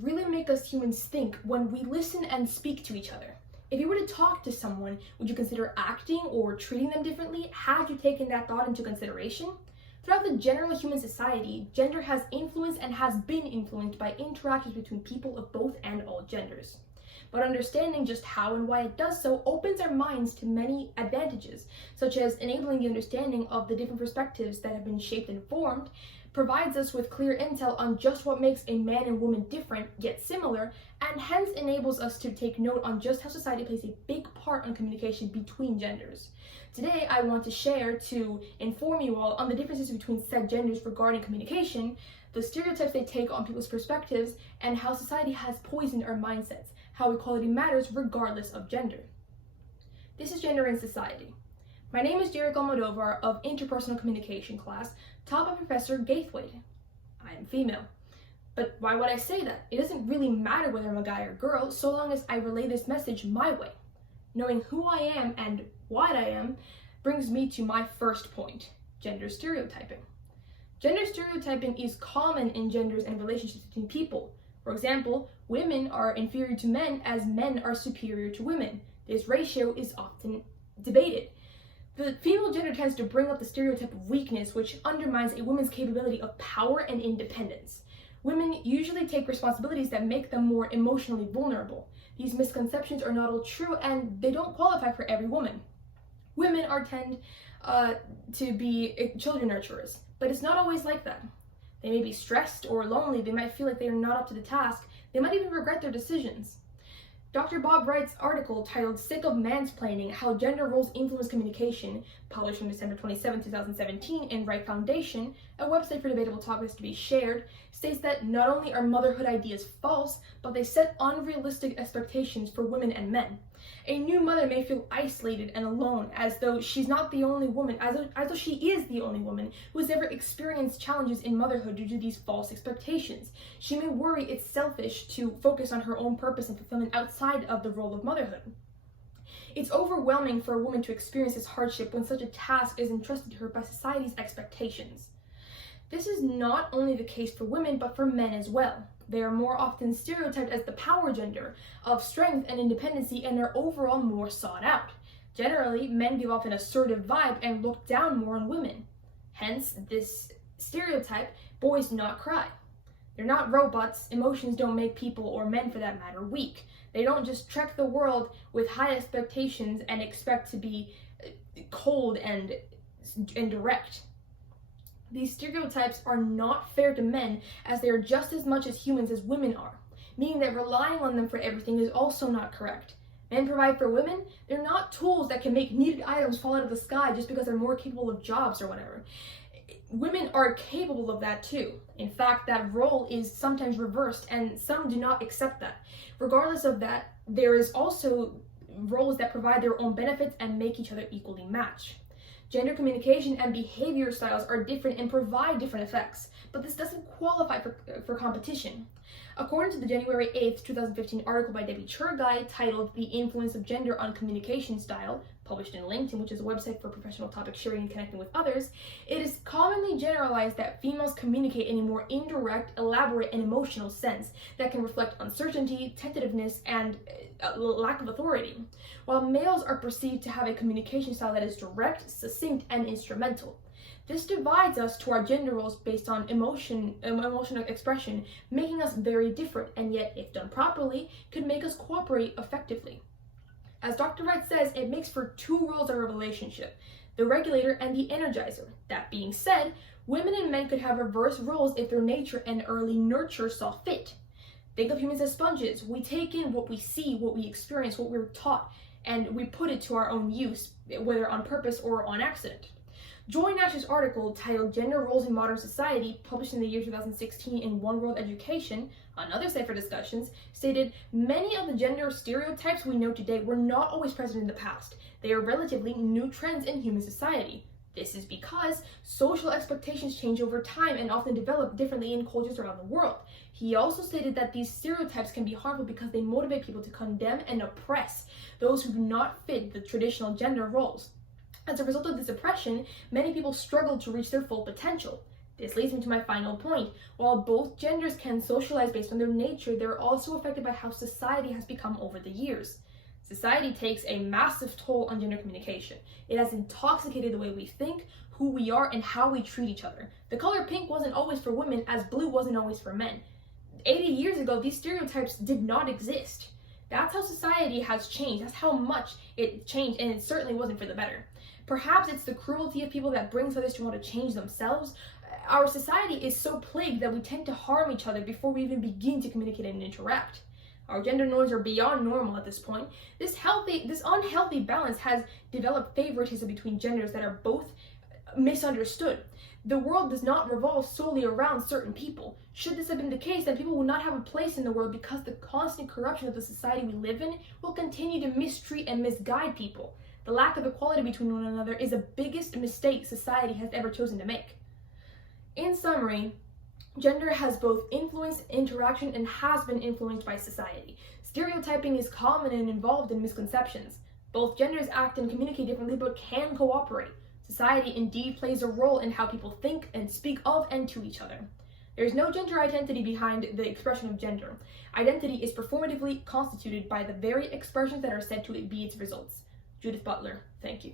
really make us humans think when we listen and speak to each other. If you were to talk to someone, would you consider acting or treating them differently? Had you taken that thought into consideration? Throughout the general human society, gender has influenced and has been influenced by interactions between people of both and all genders. But understanding just how and why it does so opens our minds to many advantages, such as enabling the understanding of the different perspectives that have been shaped and formed, provides us with clear intel on just what makes a man and woman different yet similar, and hence enables us to take note on just how society plays a big part on communication between genders. Today, I want to share to inform you all on the differences between said genders regarding communication, the stereotypes they take on people's perspectives, and how society has poisoned our mindsets, how equality matters regardless of gender. This is Gender in Society. My name is Jayrick Almodovar of Interpersonal Communication class, taught by Professor Gaithwaite. I am female. But why would I say that? It doesn't really matter whether I'm a guy or girl, so long as I relay this message my way. Knowing who I am and what I am brings me to my first point, gender stereotyping. Gender stereotyping is common in genders and relationships between people. For example, women are inferior to men as men are superior to women. This ratio is often debated. The female gender tends to bring up the stereotype of weakness, which undermines a woman's capability of power and independence. Women usually take responsibilities that make them more emotionally vulnerable. These misconceptions are not all true, and they don't qualify for every woman. Women tend to be children nurturers, but it's not always like that. They may be stressed or lonely, they might feel like they are not up to the task, they might even regret their decisions. Dr. Bob Wright's article titled "Sick of Mansplaining: How Gender Roles Influence Communication," published on December 27, 2017 in Wright Foundation, a website for debatable topics to be shared, states that not only are motherhood ideas false, but they set unrealistic expectations for women and men. A new mother may feel isolated and alone, as though she's not the only woman, as though she is the only woman who has ever experienced challenges in motherhood due to these false expectations. She may worry it's selfish to focus on her own purpose and fulfillment outside of the role of motherhood. It's overwhelming for a woman to experience this hardship when such a task is entrusted to her by society's expectations. This is not only the case for women, but for men as well. They are more often stereotyped as the power gender, of strength and independency, and are overall more sought out. Generally, men give off an assertive vibe and look down more on women. Hence, this stereotype, boys do not cry. They're not robots. Emotions don't make people, or men for that matter, weak. They don't just trek the world with high expectations and expect to be cold and direct. These stereotypes are not fair to men, as they are just as much as humans as women are, meaning that relying on them for everything is also not correct. Men provide for women. They're not tools that can make needed items fall out of the sky just because they're more capable of jobs or whatever. Women are capable of that too. In fact, that role is sometimes reversed, and some do not accept that. Regardless of that, there is also roles that provide their own benefits and make each other equally match. Gender communication and behavior styles are different and provide different effects, but this doesn't qualify for competition. According to the January 8, 2015 article by Debbie Churgai titled "The Influence of Gender on Communication Style," published in LinkedIn, which is a website for professional topic sharing and connecting with others, it is commonly generalized that females communicate in a more indirect, elaborate, and emotional sense that can reflect uncertainty, tentativeness, and lack of authority, while males are perceived to have a communication style that is direct, succinct, and instrumental. This divides us to our gender roles based on emotional expression, making us very different, and yet, if done properly, could make us cooperate effectively. As Dr. Wright says, it makes for two roles of a relationship, the regulator and the energizer. That being said, women and men could have reverse roles if their nature and early nurture saw fit. Think of humans as sponges. We take in what we see, what we experience, what we're taught, and we put it to our own use, whether on purpose or on accident. Joy Nash's article titled "Gender Roles in Modern Society," published in the year 2016 in One World Education, another site for discussions, stated, "Many of the gender stereotypes we know today were not always present in the past. They are relatively new trends in human society. This is because social expectations change over time and often develop differently in cultures around the world." He also stated that these stereotypes can be harmful because they motivate people to condemn and oppress those who do not fit the traditional gender roles. As a result of this oppression, many people struggle to reach their full potential. This leads me to my final point. While both genders can socialize based on their nature, they're also affected by how society has become over the years. Society takes a massive toll on gender communication. It has intoxicated the way we think, who we are, and how we treat each other. The color pink wasn't always for women, as blue wasn't always for men. 80 years ago, these stereotypes did not exist. That's how society has changed. That's how much it changed, and it certainly wasn't for the better. Perhaps it's the cruelty of people that brings others to want to change themselves. Our society is so plagued that we tend to harm each other before we even begin to communicate and interact. Our gender norms are beyond normal at this point. This unhealthy balance has developed favoritism between genders that are both misunderstood. The world does not revolve solely around certain people. Should this have been the case, then people will not have a place in the world, because the constant corruption of the society we live in will continue to mistreat and misguide people. The lack of equality between one another is the biggest mistake society has ever chosen to make. In summary, gender has both influenced interaction and has been influenced by society. Stereotyping is common and involved in misconceptions. Both genders act and communicate differently but can cooperate. Society indeed plays a role in how people think and speak of and to each other. There is no gender identity behind the expression of gender. Identity is performatively constituted by the very expressions that are said to be its results. Judith Butler, thank you.